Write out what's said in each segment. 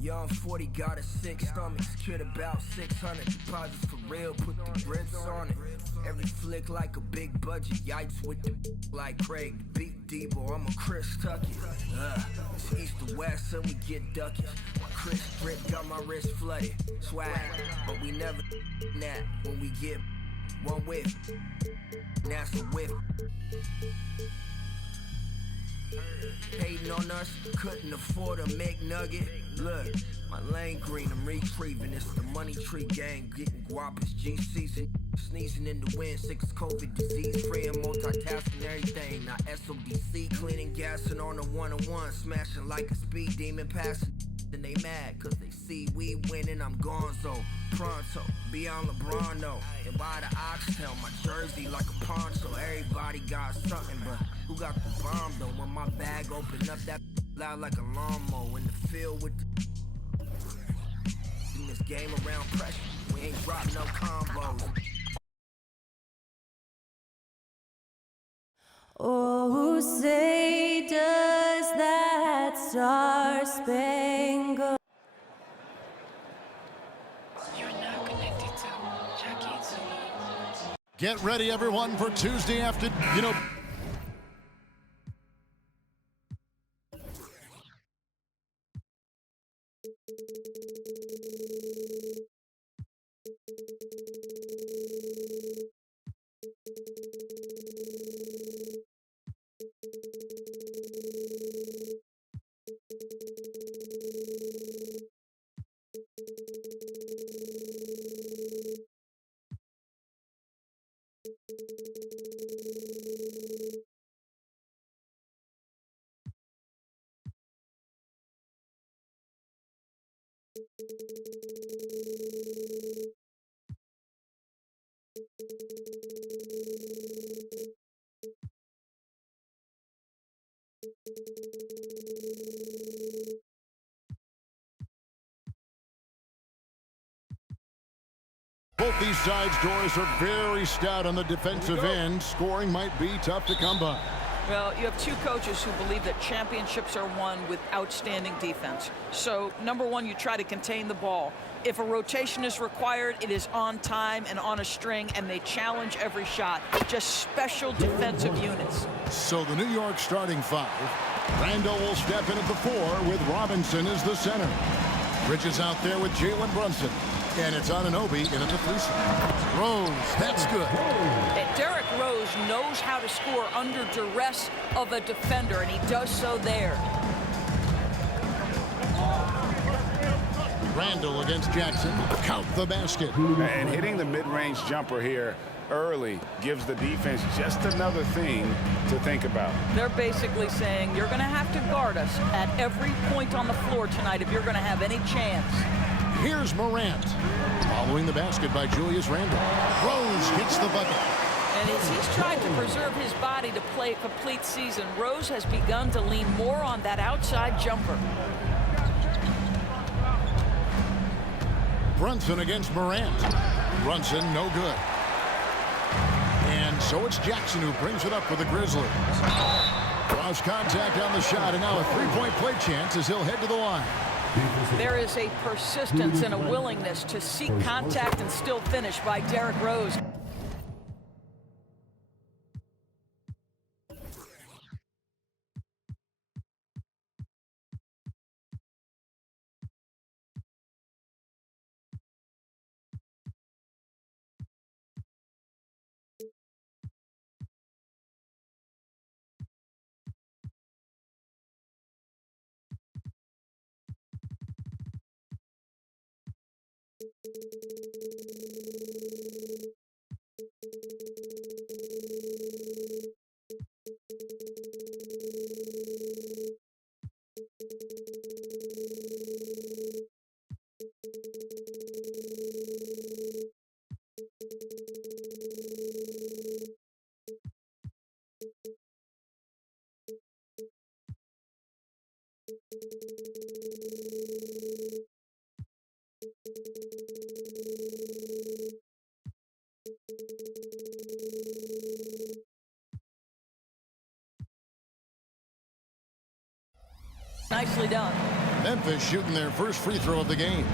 Young 40 got a sick stomach, secured about 600 deposits for real, put the grips on it. Every flick like a big budget, yikes with the like Craig, the beat Debo, I'm a Chris Tucky. It's east to west, so we get duckies. My Chris drip got my wrist flooded, swag, but we never that when we get one whip, that's a whip. Hating on us, couldn't afford a McNugget. Look, my lane green, I'm retrieving. It's the money tree gang, getting guapas, G season. Sneezing in the wind, 6 COVID disease free and multitasking everything. Now SODC, cleaning, gassing on a one-on-one, smashing like a speed demon, passing. Then they mad, cause they see we winning, I'm gonzo. Pronto, beyond LeBron, no. And by the oxtail, my jersey like a poncho. Everybody got something, but who got the bomb though? When my bag open up, that loud like a lawnmower. In the field with the in this game around pressure, we ain't drop no combos. Oh, say does that star-spangled. You're now connected to Jackie Zulu. Get ready, everyone, for Tuesday after, both these sides' doors are very stout on the defensive end. Scoring might be tough to come by. Well, you have two coaches who believe that championships are won with outstanding defense. So, number one, you try to contain the ball. If a rotation is required, it is on time and on a string, and they challenge every shot. Just special defensive units. So the New York starting five. Randall will step in at the 4 with Robinson as the center. Bridges out there with Jalen Brunson. And it's Anunoby in at the 3 slot. Rose, that's good. Derrick Rose knows how to score under duress of a defender, and he does so there. Randall against Jackson. Count the basket. And hitting the mid-range jumper here early gives the defense just another thing to think about. They're basically saying you're going to have to guard us at every point on the floor tonight if you're going to have any chance. Here's Morant. Following the basket by Julius Randle. Rose gets the bucket. And as he's tried to preserve his body to play a complete season, Rose has begun to lean more on that outside jumper. Brunson against Morant. Brunson, no good. And so it's Jackson who brings it up for the Grizzlies. Cross contact on the shot, and now a three-point play chance as he'll head to the line. There is a persistence and a willingness to seek contact and still finish by Derrick Rose. Memphis shooting their first free throw of the game.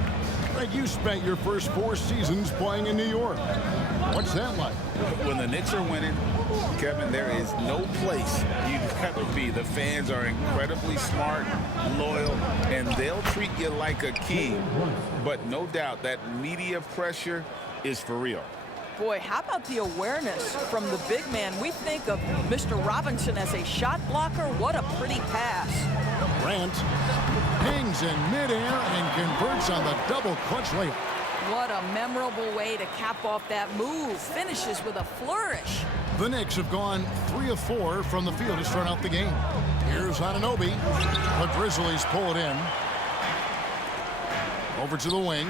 Greg, you spent your first 4 seasons playing in New York. What's that like? When the Knicks are winning, Kevin, there is no place you'd rather be. The fans are incredibly smart, loyal, and they'll treat you like a king. But no doubt that media pressure is for real. Boy, how about the awareness from the big man? We think of Mr. Robinson as a shot blocker. What a pretty pass. Grant hangs in midair and converts on the double clutch layup. What a memorable way to cap off that move. Finishes with a flourish. The Knicks have gone 3 of 4 from the field to start out the game. Here's Anunoby. The Grizzlies pull it in. Over to the wing.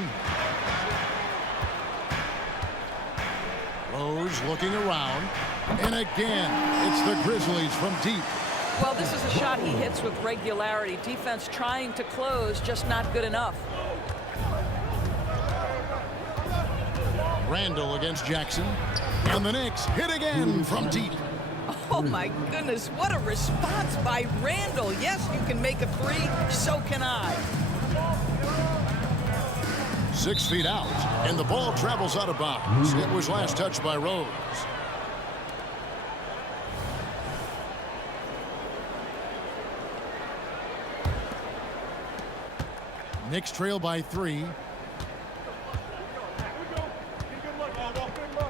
Rose looking around. And again, it's the Grizzlies from deep. Well, this is a shot he hits with regularity. Defense trying to close, just not good enough. Randall against Jackson. And the Knicks hit again from deep. Oh, my goodness. What a response by Randall. Yes, you can make a 3. So can I. 6 feet out. And the ball travels out of bounds. It was last touched by Rose. Knicks trail by 3.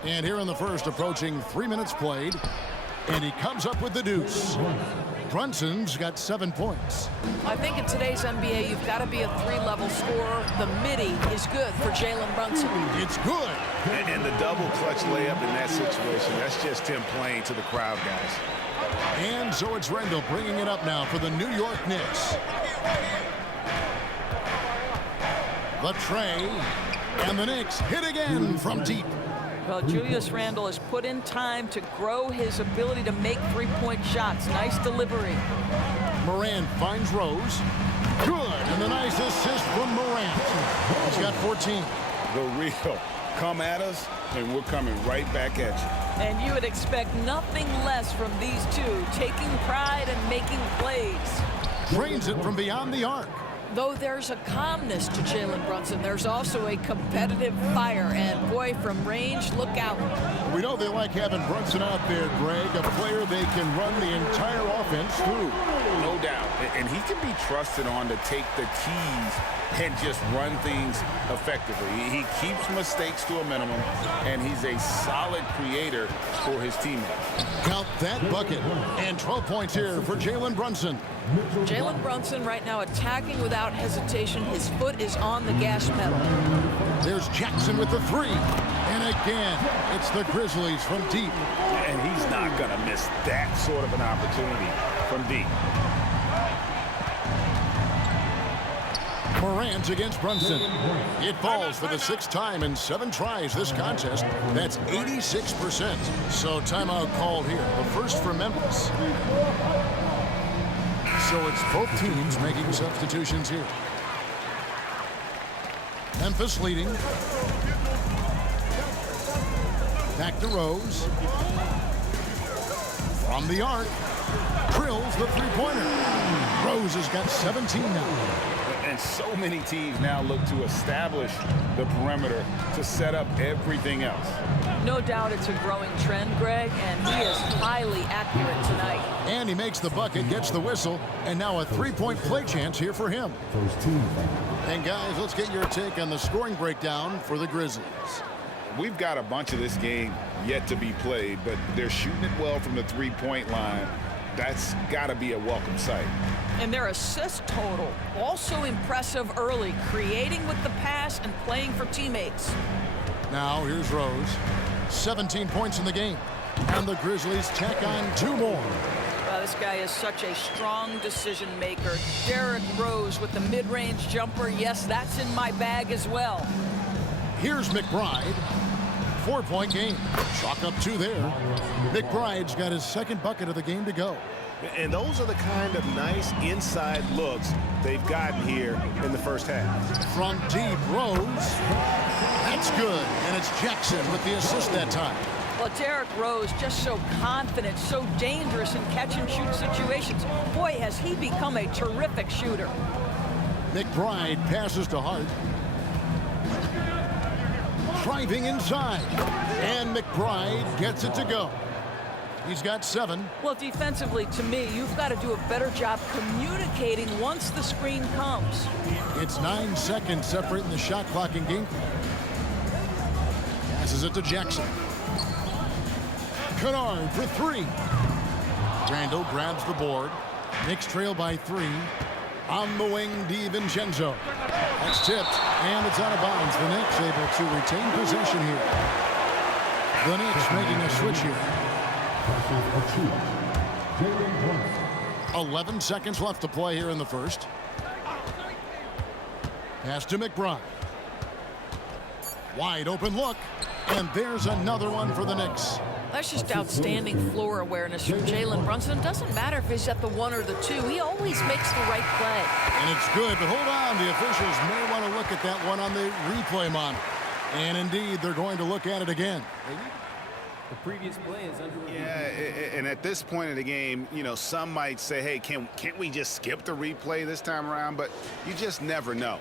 And here in the first, approaching 3 minutes played. And he comes up with the deuce. Brunson's got 7 points. I think in today's NBA, you've got to be a 3-level scorer. The midi is good for Jalen Brunson. It's good. And the double clutch layup in that situation, that's just him playing to the crowd, guys. And so it's Randall bringing it up now for the New York Knicks. The tray, and the Knicks hit again from deep. Well, Julius Randle has put in time to grow his ability to make 3-point shots. Nice delivery. Morant finds Rose. Good, and the nice assist from Morant. He's got 14. The real come at us, and we're coming right back at you. And you would expect nothing less from these two, taking pride and making plays. Drains it from beyond the arc. Though there's a calmness to Jalen Brunson, there's also a competitive fire. And boy, from range, look out. We know they like having Brunson out there, Greg, a player they can run the entire offense through. No doubt. And he can be trusted on to take the keys and just run things effectively. He keeps mistakes to a minimum, and he's a solid creator for his teammates. Count that bucket. And 12 points here for Jalen Brunson. Jalen Brunson right now attacking without hesitation. His foot is on the gas pedal. There's Jackson with the 3. And again, it's the Grizzlies from deep. And he's not going to miss that sort of an opportunity from deep. Morant against Brunson. It falls for the 6th time in 7 tries this contest. That's 86%. So timeout called here. The first for Memphis. So it's both teams making substitutions here. Memphis leading. Back to Rose. From the arc. Drills the 3-pointer. Rose has got 17 now. And so many teams now look to establish the perimeter to set up everything else. No doubt it's a growing trend, Greg, and he is highly accurate tonight. And he makes the bucket, gets the whistle, and now a 3-point play chance here for him. And guys, let's get your take on the scoring breakdown for the Grizzlies. We've got a bunch of this game yet to be played, but they're shooting it well from the 3-point line. That's got to be a welcome sight. And their assist total, also impressive early, creating with the pass and playing for teammates. Now here's Rose. 17 points in the game. And the Grizzlies tack on 2 more. Well, this guy is such a strong decision maker. Derrick Rose with the mid-range jumper. Yes, that's in my bag as well. Here's McBride. 4-point game. Chalk up 2 there. McBride's got his 2nd bucket of the game to go. And those are the kind of nice inside looks they've gotten here in the first half. From deep, Rose. That's good. And it's Jackson with the assist that time. Well, Derrick Rose just so confident, so dangerous in catch-and-shoot situations. Boy, has he become a terrific shooter. McBride passes to Hart. Driving inside. And McBride gets it to go. He's got 7. Well, defensively, to me, you've got to do a better job communicating once the screen comes. It's 9 seconds separating the shot clock and game clock. Passes it to Jackson. Kennard for 3. Randall grabs the board. Knicks trail by 3. On the wing, DiVincenzo. That's tipped, and it's out of bounds. The Knicks able to retain possession here. The Knicks making a switch here. 11 seconds left to play here in the first. Pass to McBride. Wide open look, and there's another one for the Knicks. That's just outstanding floor awareness from Jalen Brunson. It doesn't matter if he's at the 1 or the 2. He always makes the right play. And it's good, but hold on. The officials may want to look at that one on the replay monitor. And indeed, they're going to look at it again. The previous play is under review. Yeah, and at this point in the game, you know, some might say, hey, can't we just skip the replay this time around? But you just never know.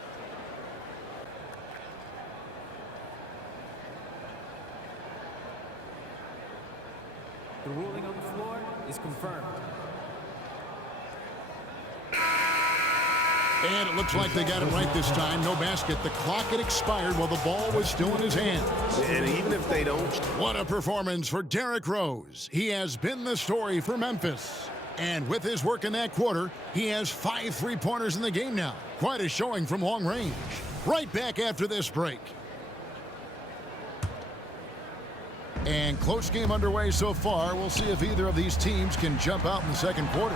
The ruling on the floor is confirmed. And it looks like they got it right this time. No basket. The clock had expired while the ball was still in his hands. And even if they don't. What a performance for Derrick Rose. He has been the story for Memphis. And with his work in that quarter, he has 5 3-pointers in the game now. Quite a showing from long range. Right back after this break. And close game underway so far. We'll see if either of these teams can jump out in the second quarter.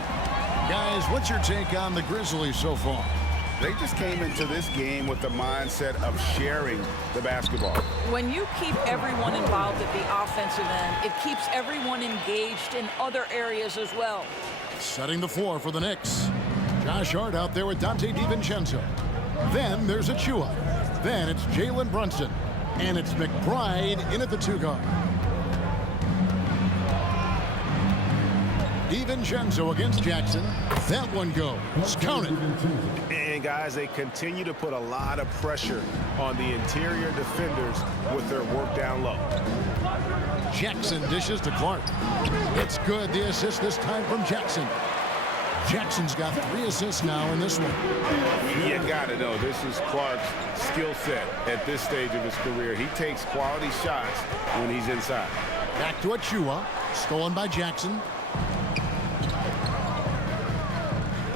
Guys, what's your take on the Grizzlies so far? They just came into this game with the mindset of sharing the basketball. When you keep everyone involved at the offensive end, it keeps everyone engaged in other areas as well. Setting the floor for the Knicks. Josh Hart out there with Dante DiVincenzo. Then there's Achua. Then it's Jalen Brunson. And it's McBride in at the 2 guard. DiVincenzo against Jackson. That one goes. Counted. And guys, they continue to put a lot of pressure on the interior defenders with their work down low. Jackson dishes to Clark. It's good. The assist this time from Jackson. Jackson's got 3 assists now in this one. You gotta know, this is Clark's skill set at this stage of his career. He takes quality shots when he's inside. Back to Achua. Stolen by Jackson.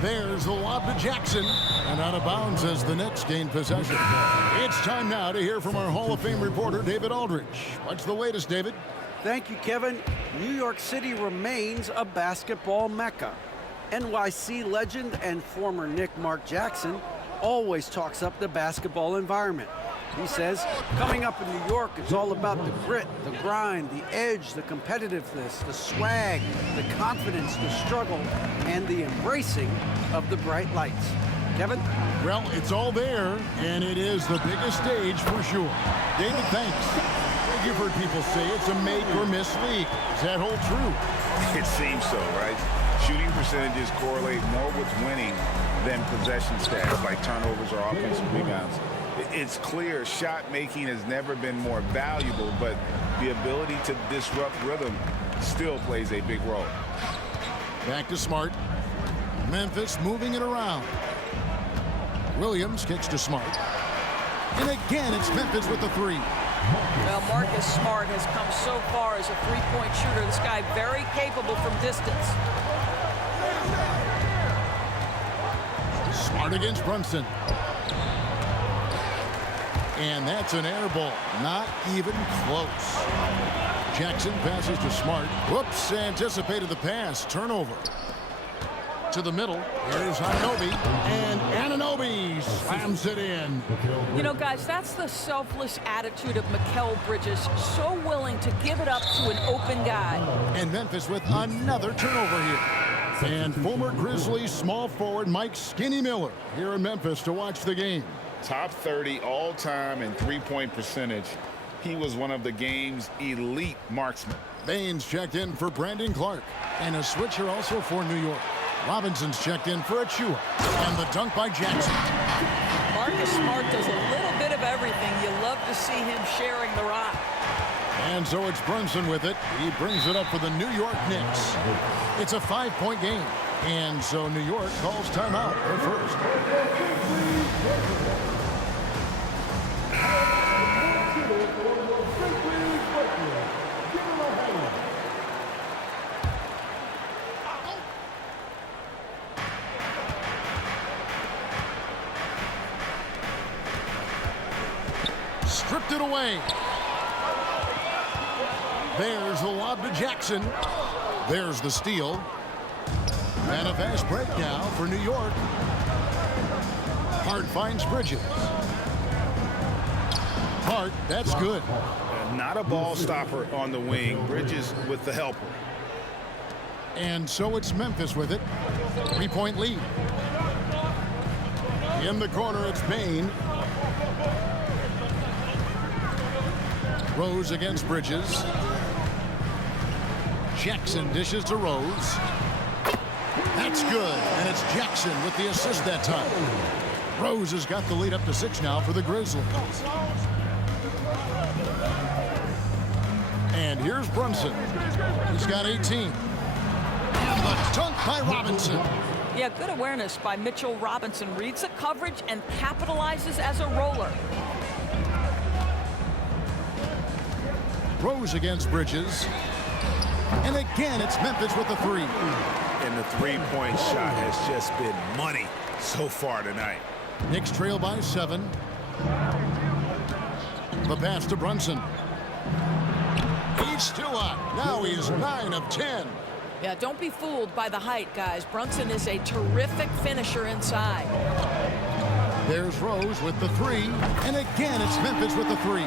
There's the lob to Jackson. And out of bounds as the Knicks gain possession. It's time now to hear from our Hall of Fame reporter, David Aldridge. What's the latest, David? Thank you, Kevin. New York City remains a basketball mecca. NYC legend and former Knick Mark Jackson always talks up the basketball environment. He says, coming up in New York, it's all about the grit, the grind, the edge, the competitiveness, the swag, the confidence, the struggle, and the embracing of the bright lights. Kevin? Well, it's all there, and it is the biggest stage for sure. David, thanks. You've heard people say it's a make or miss league. Does that hold true? It seems so, right? Shooting percentages correlate more with winning than possession stats like turnovers or offensive rebounds. It's clear shot making has never been more valuable, but the ability to disrupt rhythm still plays a big role. Back to Smart. Memphis moving it around. Williams kicks to Smart. And again, it's Memphis with the 3. Well, Marcus Smart has come so far as a 3-point shooter. This guy very capable from distance. Smart against Brunson. And that's an air ball. Not even close. Jackson passes to Smart. Whoops, anticipated the pass. Turnover. To the middle. Here is Anunoby. And Anunoby slams it in. You know, guys, that's the selfless attitude of Mikal Bridges. So willing to give it up to an open guy. And Memphis with another turnover here. And former Grizzlies small forward Mike Skinny Miller here in Memphis to watch the game. Top 30 all-time in 3-point percentage. He was one of the game's elite marksmen. Baines checked in for Brandon Clark. And a switcher also for New York. Robinson's checked in for a chew. And the dunk by Jackson. Marcus Smart does a little bit of everything. You love to see him sharing the rock. And so it's Brunson with it. He brings it up for the New York Knicks. It's a 5-point game. And so New York calls timeout at first. Stripped it away. There's the lob to Jackson. There's the steal. And a fast break now for New York. Hart finds Bridges. Hart, that's good. Not a ball stopper on the wing. Bridges with the helper. And so it's Memphis with it. 3-point lead. In the corner, it's Bain. Rose against Bridges. Jackson dishes to Rose. That's good, and it's Jackson with the assist that time. Rose has got the lead up to 6 now for the Grizzlies. And here's Brunson. He's got 18. And the dunk by Robinson. Yeah, good awareness by Mitchell Robinson. Reads the coverage and capitalizes as a roller. Rose against Bridges. And again, it's Memphis with the 3. And the three-point shot has just been money so far tonight. Knicks trail by 7. The pass to Brunson. He's still up. Now he's 9 of 10. Yeah, don't be fooled by the height, guys. Brunson is a terrific finisher inside. There's Rose with the 3. And again, it's Memphis with the 3.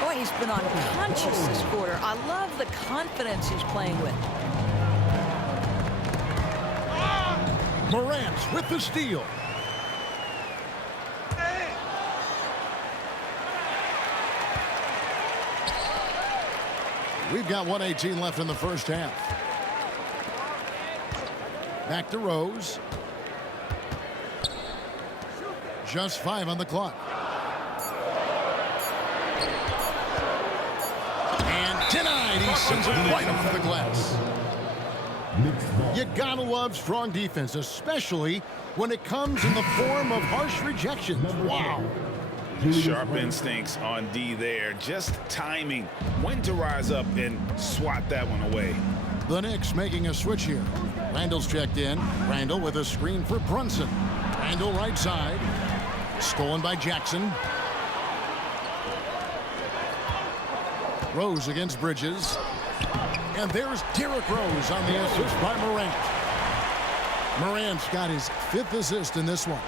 Boy, he's been unconscious this quarter. I love the confidence he's playing with. Morant with the steal. We've got 1:18 left in the first half. Back to Rose. Just 5 on the clock. And denied. He sends it right up the glass. You gotta love strong defense, especially when it comes in the form of harsh rejections. Wow. Sharp instincts on D there. Just timing when to rise up and swat that one away. The Knicks making a switch here. Randall's checked in. Randall with a screen for Brunson. Randall right side. Stolen by Jackson. Rose against Bridges. And there's Derrick Rose on the assist by Morant. Morant's got his 5th assist in this one.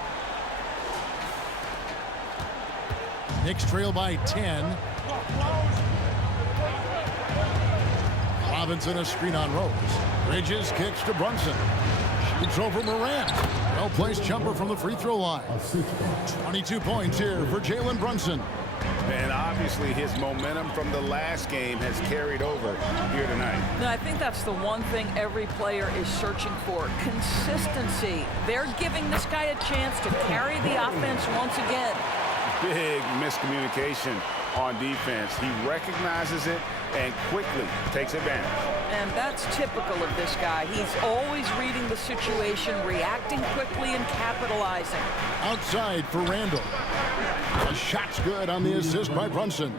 Knicks trail by 10. Robinson a screen on Rose. Bridges kicks to Brunson. Shoots over Morant. Well-placed jumper from the free throw line. 22 points here for Jalen Brunson. And obviously his momentum from the last game has carried over here tonight. No, I think that's the one thing every player is searching for. Consistency. They're giving this guy a chance to carry the offense once again. Big miscommunication on defense. He recognizes it and quickly takes advantage. And that's typical of this guy. He's always reading the situation, reacting quickly, and capitalizing. Outside for Randall. The shot's good on the assist by Brunson.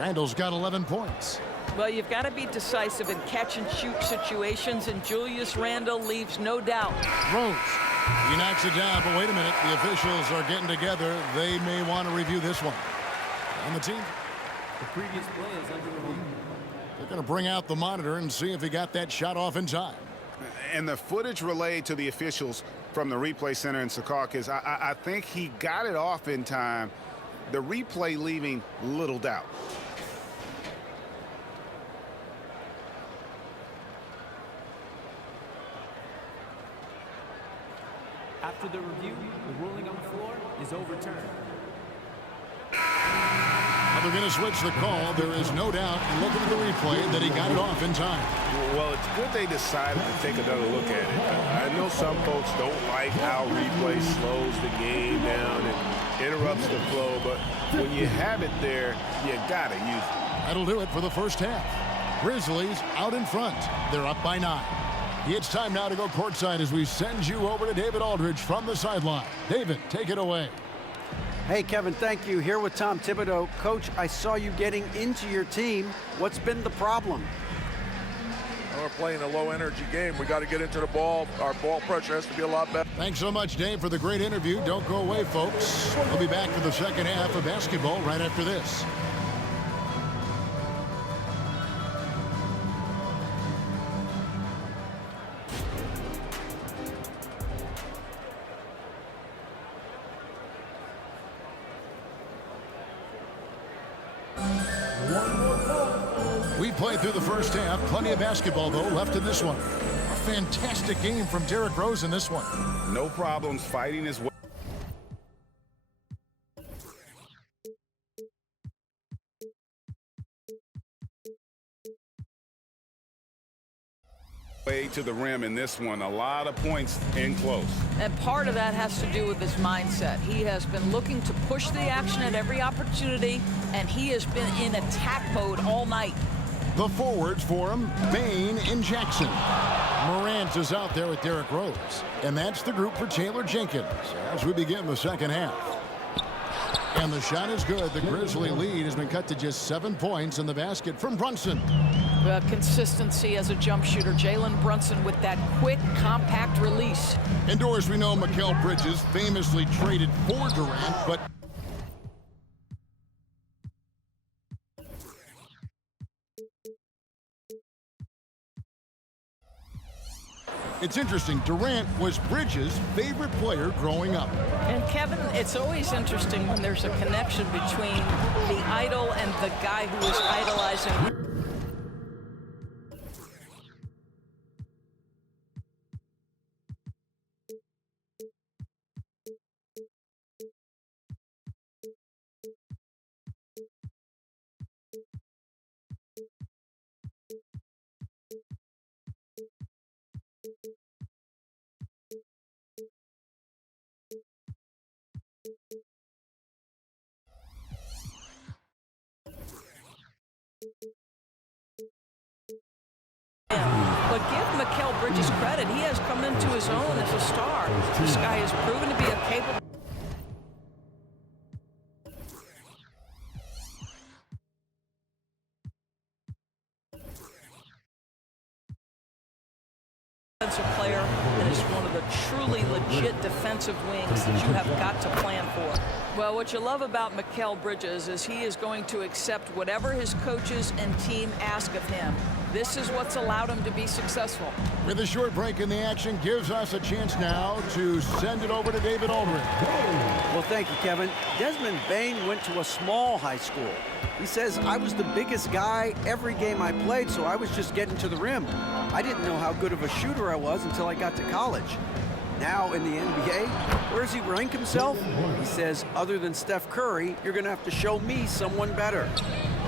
Randall's got 11 points. Well, you've got to be decisive in catch-and-shoot situations, and Julius Randle leaves no doubt. Rose. He knocks it down, but wait a minute. The officials are getting together. They may want to review this one. On the team. The previous play is under review. They're going to bring out the monitor and see if he got that shot off in time. And the footage relayed to the officials from the replay center in Secaucus, I think he got it off in time. The replay leaving little doubt. After the review, the ruling on the floor is overturned. A Well, they're going to switch the call. There is no doubt, and looking at the replay, that he got it off in time. Well, it's good they decided to take another look at it. I know some folks don't like how replay slows the game down and interrupts the flow, but when you have it there, you got to use it. That'll do it for the first half. Grizzlies out in front. They're up by 9. It's time now to go courtside as we send you over to David Aldridge from the sideline. David, take it away. Hey, Kevin, thank you. Here with Tom Thibodeau. Coach, I saw you getting into your team. What's been the problem? We're playing a low-energy game. We got to get into the ball. Our ball pressure has to be a lot better. Thanks so much, Dave, for the great interview. Don't go away, folks. We'll be back for the second half of basketball right after this. We played through the first half. Plenty of basketball, though, left in this one. A fantastic game from Derrick Rose in this one. No problems fighting his way to the rim in this one. A lot of points in close. And part of that has to do with his mindset. He has been looking to push the action at every opportunity, and he has been in attack mode all night. The forwards for him, Bane and Jackson. Morant is out there with Derrick Rose. And that's the group for Taylor Jenkins as we begin the second half. And the shot is good. The Grizzly lead has been cut to just 7 points in the basket from Brunson. Consistency as a jump shooter. Jalen Brunson with that quick, compact release. Indoors, we know Mikal Bridges famously traded for Durant, but it's interesting. Durant was Bridges' favorite player growing up. And Kevin, it's always interesting when there's a connection between the idol and the guy who is idolizing. But give Mikal Bridges credit. He has come into his own as a star. This guy has proven to be a capable defensive player, and is one of the truly legit defensive wings that you have got to plan for. Well, what you love about Mikal Bridges is he is going to accept whatever his coaches and team ask of him. This is what's allowed him to be successful. With a short break in the action, gives us a chance now to send it over to David Aldridge. Well, thank you, Kevin. Desmond Bane went to a small high school. He says, I was the biggest guy every game I played, so I was just getting to the rim. I didn't know how good of a shooter I was until I got to college. Now in the NBA, where does he rank himself? He says, other than Steph Curry, you're going to have to show me someone better.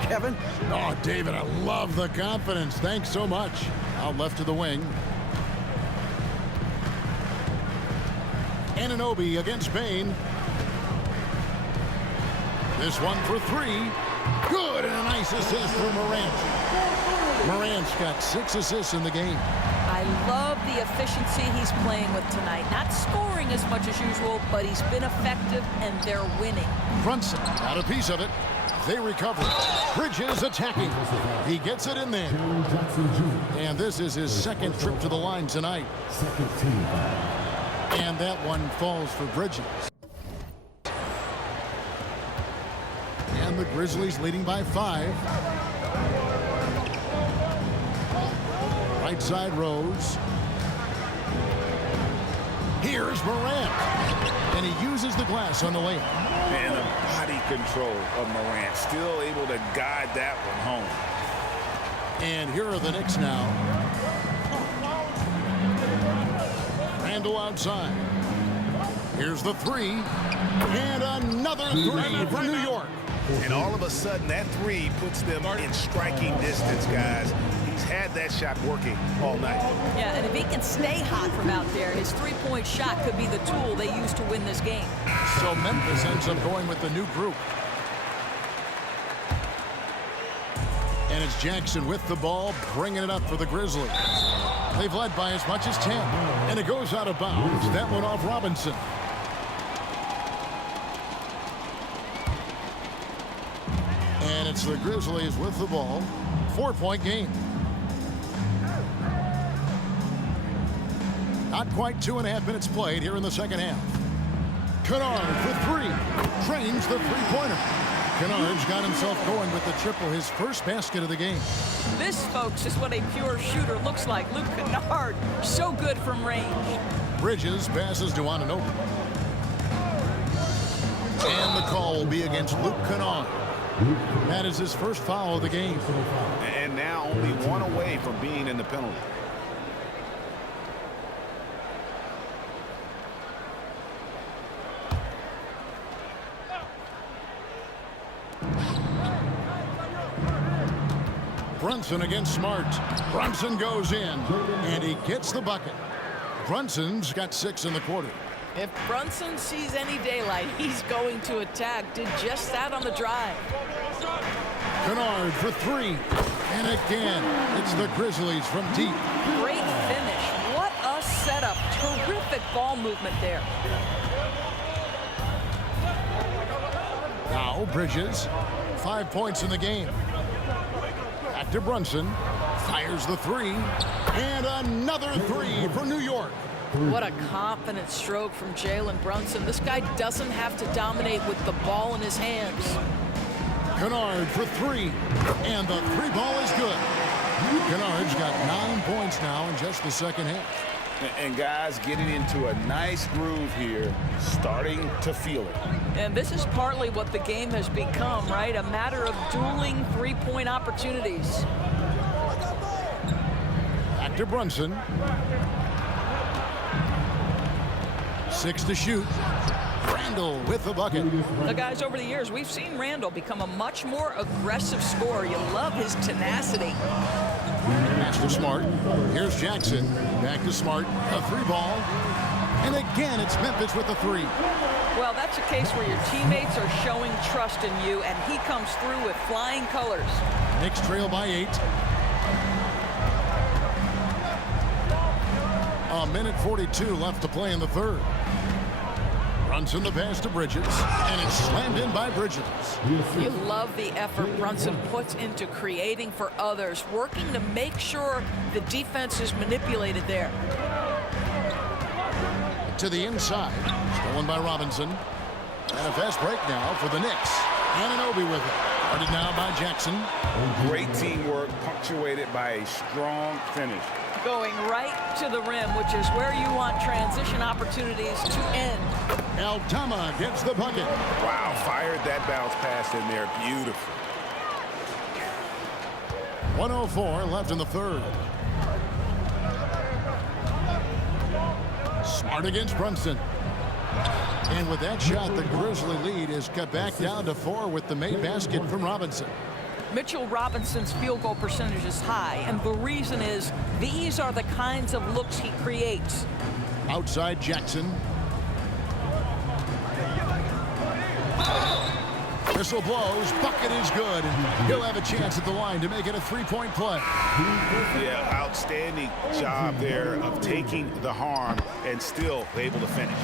Kevin? Oh, David, I love the confidence. Thanks so much. Out left to the wing. Anunoby against Bane. This one for 3. Good, and a nice assist for Morant. Morant's got 6 assists in the game. I love the efficiency he's playing with tonight. Not scoring as much as usual, but he's been effective, and they're winning. Brunson got a piece of it. They recover. Bridges attacking. He gets it in there. And this is his second trip to the line tonight. And that one falls for Bridges. And the Grizzlies leading by 5. Right side Rose. Here's Morant. And he uses the glass on the layup. And the body control of Morant. Still able to guide that one home. And here are the Knicks now. Randall outside. Here's the 3. And another 3 for New York. And all of a sudden, that three puts them in striking distance, guys. He's had that shot working all night. Yeah, and if he can stay hot from out there, his three-point shot could be the tool they use to win this game. So Memphis ends up going with the new group. And it's Jackson with the ball, bringing it up for the Grizzlies. They've led by as much as 10. And it goes out of bounds. That one off Robinson. And it's the Grizzlies with the ball. 4-point game. Not quite 2.5 minutes played here in the second half. Kennard for three. Trains the three-pointer. Kennard's got himself going with the triple, his first basket of the game. This, folks, is what a pure shooter looks like. Luke Kennard, so good from range. Bridges passes to Anunoby. And the call will be against Luke Kennard. That is his first foul of the game. And now only one away from being in the penalty. Brunson against Smart. Brunson goes in, and he gets the bucket. Brunson's got 6 in the quarter. If Brunson sees any daylight, he's going to attack. Did just that on the drive. Kennard for 3. And again, it's the Grizzlies from deep. Great finish. What a setup. Terrific ball movement there. Now Bridges. 5 points in the game. Back to Brunson. Fires the 3. And another 3 for New York. What a confident stroke from Jalen Brunson. This guy doesn't have to dominate with the ball in his hands. Kennard for 3. And the 3 ball is good. Kennard's got 9 points now in just the second half. And guys getting into a nice groove here, starting to feel it. And this is partly what the game has become, right? A matter of dueling three-point opportunities. Back to Brunson. 6 to shoot. Randall with the bucket. Now, guys, over the years, we've seen Randall become a much more aggressive scorer. You love his tenacity. Pass to Smart. Here's Jackson. Back to Smart. A 3 ball. And again, it's Memphis with the 3. Well, that's a case where your teammates are showing trust in you, and he comes through with flying colors. Knicks trail by 8. A minute 42 left to play in the third. Brunson the pass to Bridges, and it's slammed in by Bridges. You love the effort Brunson puts into creating for others, working to make sure the defense is manipulated there. To the inside, stolen by Robinson. And a fast break now for the Knicks. Anunoby with it. Guarded now by Jackson. Great teamwork, punctuated by a strong finish. Going right to the rim, which is where you want transition opportunities to end. Aldama gets the bucket. Wow, fired that bounce pass in there. Beautiful. 1:04 left in the third. Smart against Brunson. And with that shot, the Grizzly lead is cut back down to 4 with the made basket from Robinson. Mitchell Robinson's field goal percentage is high, and the reason is these are the kinds of looks he creates. Outside Jackson. Whistle blows, bucket is good. He'll have a chance at the line to make it a 3-point play. Yeah, outstanding job there of taking the harm and still able to finish.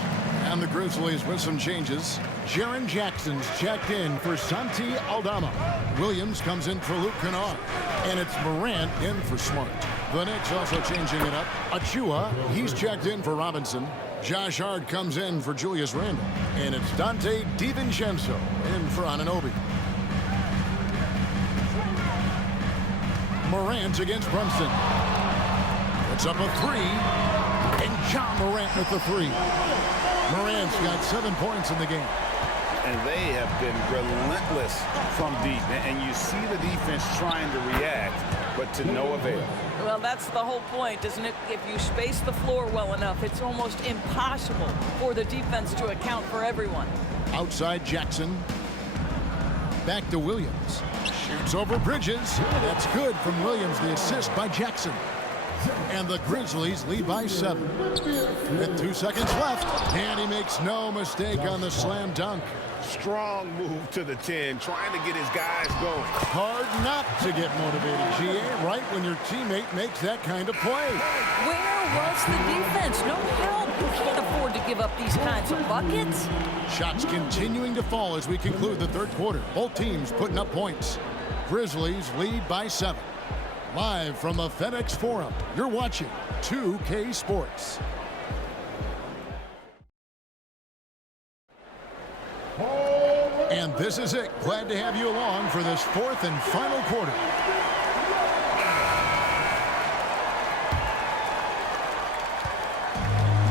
And the Grizzlies with some changes. Jaren Jackson's checked in for Santi Aldama. Williams comes in for Luke Kennard. And it's Morant in for Smart. The Knicks also changing it up. Achua, he's checked in for Robinson. Josh Hart comes in for Julius Randle. And it's Dante DiVincenzo in for Anunoby. Morant against Brunson. It's up a 3. And John Morant with the 3. Morant's got 7 points in the game. And they have been relentless from deep. And you see the defense trying to react, but to no avail. Well, that's the whole point, isn't it? If you space the floor well enough, it's almost impossible for the defense to account for everyone. Outside Jackson. Back to Williams. Shoots over Bridges. That's good from Williams, the assist by Jackson. And the Grizzlies lead by 7. With 2 seconds left, and he makes no mistake on the slam dunk. Strong move to the 10, trying to get his guys going. Hard not to get motivated, GA, right when your teammate makes that kind of play. Where was the defense? No help. You can't afford to give up these kinds of buckets. Shots continuing to fall as we conclude the third quarter. Both teams putting up points. Grizzlies lead by 7. Live from the FedEx Forum, you're watching 2K Sports. And this is it. Glad to have you along for this fourth and final quarter.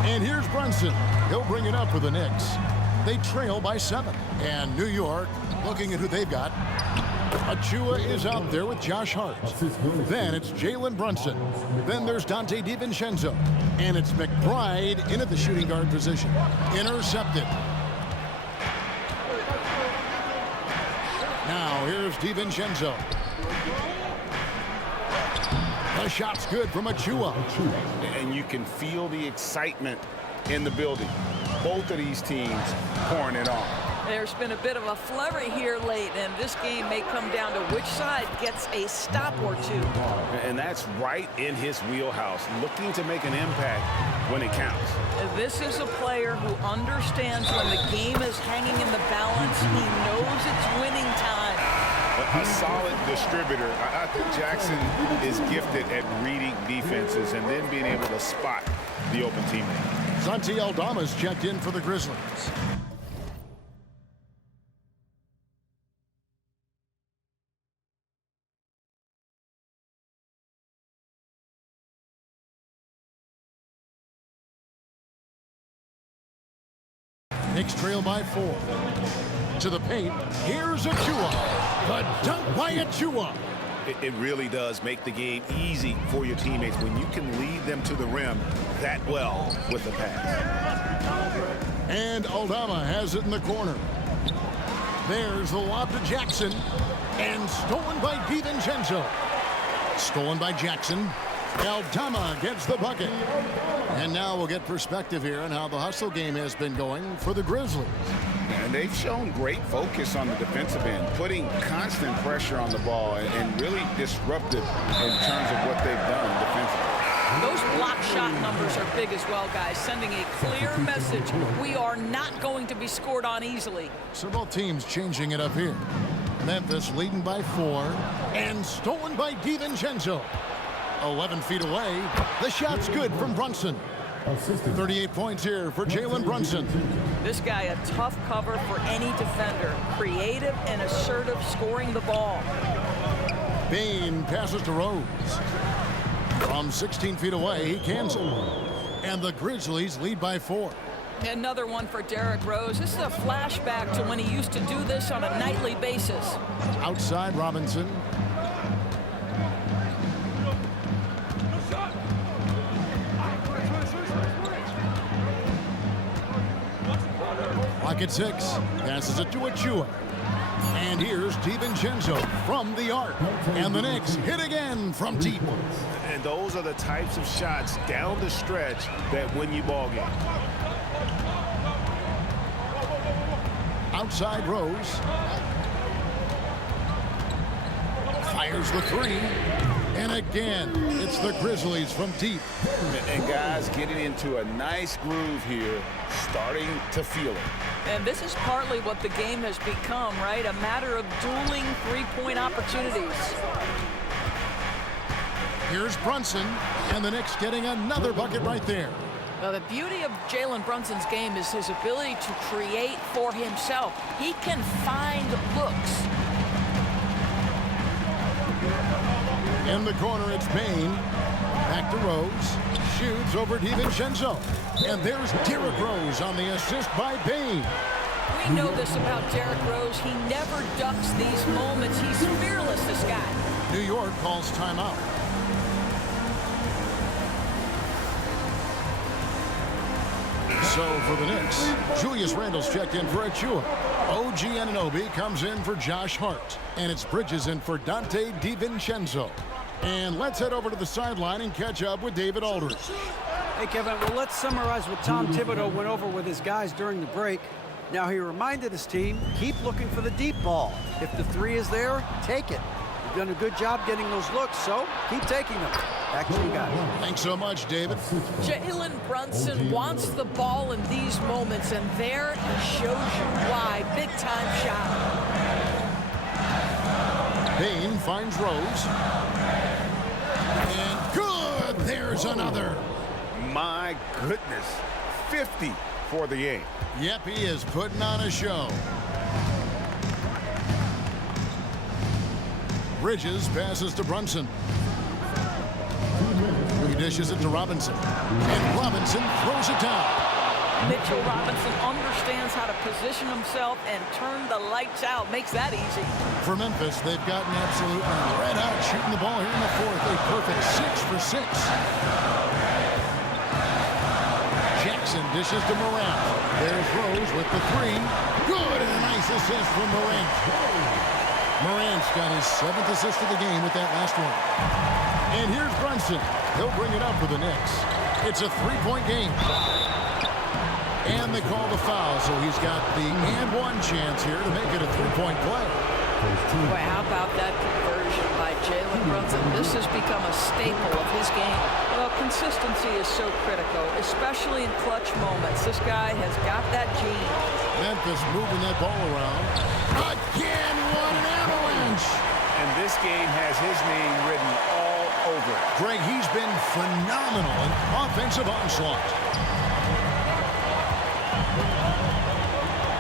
And here's Brunson. He'll bring it up for the Knicks. They trail by 7. And New York, looking at who they've got. Achua is out there with Josh Hart. Then it's Jalen Brunson. Then there's Dante DiVincenzo. And it's McBride in at the shooting guard position. Intercepted. Now here's DiVincenzo. The shot's good from Achua. And you can feel the excitement in the building. Both of these teams pouring it on. There's been a bit of a flurry here late, and this game may come down to which side gets a stop or two. And that's right in his wheelhouse, looking to make an impact when it counts. This is a player who understands when the game is hanging in the balance. He knows it's winning time. A solid distributor. I think Jackson is gifted at reading defenses and then being able to spot the open teammate. Santi Aldama's checked in for the Grizzlies. Knicks trail by 4. To the paint. Here's Achua. The dunk by Achua. It really does make the game easy for your teammates when you can lead them to the rim that well with the pass. And Aldama has it in the corner. There's the lob to Jackson. And stolen by DiVincenzo. Stolen by Jackson. Aldama gets the bucket. And now we'll get perspective here on how the hustle game has been going for the Grizzlies. And they've shown great focus on the defensive end, putting constant pressure on the ball and really disruptive in terms of what they've done defensively. Those block shot numbers are big as well, guys, sending a clear message. We are not going to be scored on easily. So both teams changing it up here. Memphis leading by 4 and stolen by DiVincenzo. 11 feet away. The shot's good from Brunson. 38 points here for Jalen Brunson. This guy a tough cover for any defender. Creative and assertive scoring the ball. Bain passes to Rose. From 16 feet away, he cans it. And the Grizzlies lead by 4. Another one for Derrick Rose. This is a flashback to when he used to do this on a nightly basis. Outside Robinson. Lock at 6. Passes it to Achua. And here's DiVincenzo from the arc. And the Knicks hit again from deep. And those are the types of shots down the stretch that win you ball games. Outside Rose. Fires the 3. And again, it's the Grizzlies from deep. And guys getting into a nice groove here, starting to feel it. And this is partly what the game has become, right? A matter of dueling three-point opportunities. Here's Brunson, and the Knicks getting another bucket right there. Now, the beauty of Jalen Brunson's game is his ability to create for himself. He can find looks. In the corner, it's Bain. Back to Rose. Shoots over DiVincenzo. And there's Derrick Rose on the assist by Bain. We know this about Derrick Rose. He never ducks these moments. He's fearless, this guy. New York calls timeout. So for the Knicks, Julius Randle's checked in for Achua. OG Anunoby comes in for Josh Hart. And it's Bridges in for Dante DiVincenzo. And let's head over to the sideline and catch up with David Aldridge. Hey, Kevin, well, let's summarize what Tom Thibodeau went over with his guys during the break. Now, he reminded his team, keep looking for the deep ball. If the three is there, take it. You've done a good job getting those looks, so keep taking them. Back to you guys. Thanks so much, David. Jalen Brunson wants the ball in these moments, and there he shows you why. Big-time shot. Payne finds Rose. And good! There's another. My goodness. 50 for the game. Yep, he is putting on a show. Bridges passes to Brunson. He dishes it to Robinson. And Robinson throws it down. Mitchell Robinson understands how to position himself and turn the lights out. Makes that easy. For Memphis, they've gotten absolutely red out shooting the ball here in the fourth. A perfect 6 for 6. Jackson dishes to Morant. There's Rose with the three. Good, and a nice assist from Morant. Morant's got his 7th assist of the game with that last one. And here's Brunson. He'll bring it up for the Knicks. It's a 3-point game. And they call the foul, so he's got the and one chance here to make it a 3-point play. Boy, how about that conversion by Jalen Brunson? This has become a staple of his game. Well, consistency is so critical, especially in clutch moments. This guy has got that gene. Memphis moving that ball around. Again, what an avalanche! And this game has his name written all over it. Greg, he's been phenomenal in offensive onslaught.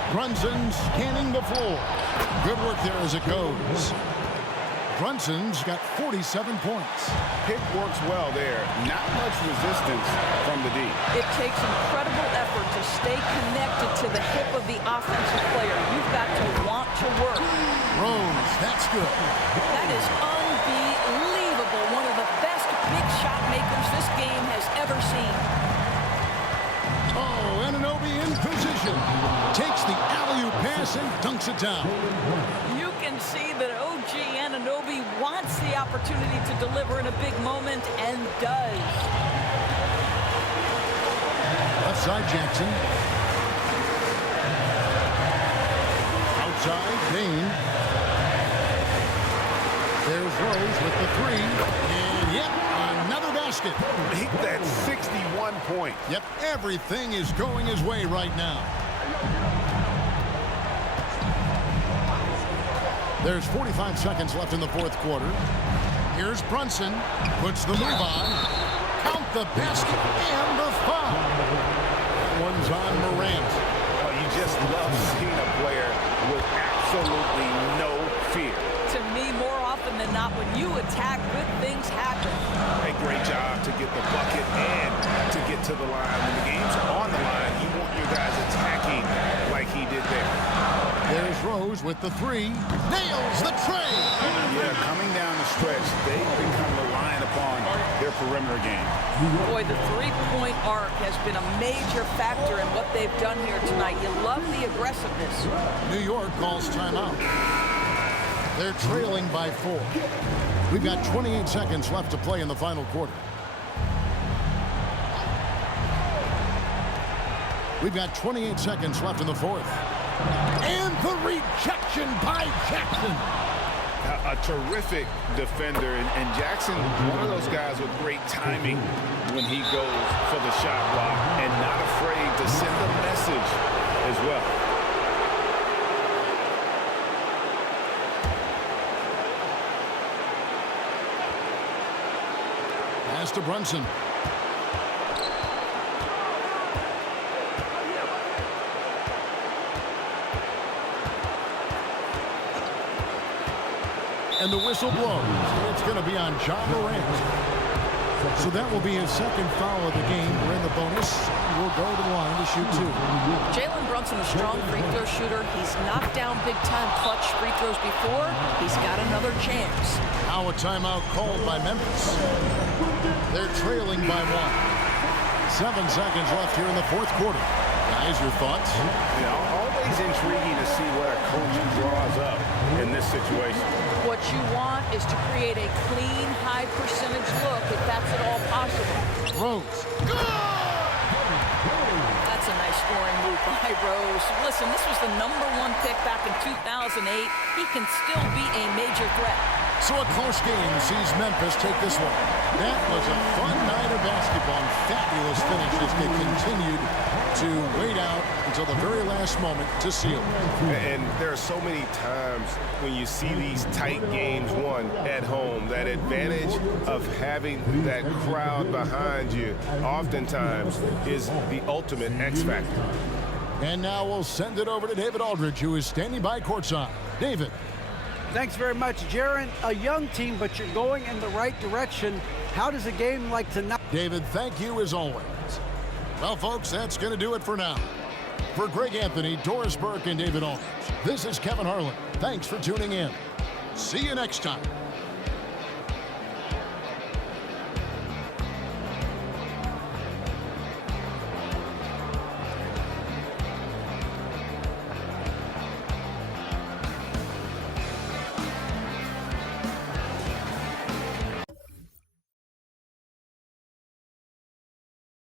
Brunson's scanning the floor. Good work there as it goes. Brunson's got 47 points. Pick works well there. Not much resistance from the D. It takes incredible effort to stay connected to the hip of the offensive player. You've got to want to work. Rose, that's good. That is unbelievable. One of the best big shot makers this game has ever seen. Oh, Anunoby in position. Takes the alley-oop pass and dunks it down. You can see that OG Anunoby wants the opportunity to deliver in a big moment and does. Left side, Jackson. Outside, Payne. There's Rose with the three. And yep, another basket. Make that 61 point. Yep, everything is going his way right now. There's 45 seconds left in the fourth quarter. Here's Brunson. Puts the move on. Count the basket and the foul. That one's on Morant. Oh, you just love seeing a player with absolutely no fear. To me, more often than not, when you attack, good things happen. A great job to get the bucket and to get to the line. When the game's on the line, you want your guys attacking like he did there. There's Rose with the three. Nails the tray. Yeah, coming down the stretch, they've become reliant upon their perimeter game. Boy, the three-point arc has been a major factor in what they've done here tonight. You love the aggressiveness. New York calls timeout. They're trailing by 4. We've got 28 seconds left to play in the final quarter. We've got 28 seconds left in the fourth. And the rejection by Jackson. A terrific defender, and Jackson, one of those guys with great timing when he goes for the shot block and not afraid to send a message as well. Pass to Brunson. And the whistle blows. It's going to be on John Morant. So that will be his second foul of the game. We're in the bonus. We'll go to the line to shoot 2. Jalen Brunson, a strong free throw shooter. He's knocked down big-time clutch free throws before. He's got another chance. Now a timeout called by Memphis. They're trailing by 1. 7 seconds left here in the fourth quarter. Guys, your thoughts? Yeah, all always intriguing to see what a coach draws up in this situation. What you want is to create a clean, high percentage look if that's at all possible. Rose. That's a nice scoring move by Rose. Listen, this was the #1 pick back in 2008. He can still be a major threat. So a close game sees Memphis take this one. That was a fun night of basketball and fabulous finish as they continued to wait out until the very last moment to seal it. And there are so many times when you see these tight games won at home, that advantage of having that crowd behind you oftentimes is the ultimate X factor. And now we'll send it over to David Aldridge, who is standing by courtside. David. Thanks very much, Jaron. A young team, but you're going in the right direction. How does a game like tonight? David, thank you as always. Well, folks, that's going to do it for now. For Greg Anthony, Doris Burke, and David Aldridge, this is Kevin Harlan. Thanks for tuning in. See you next time.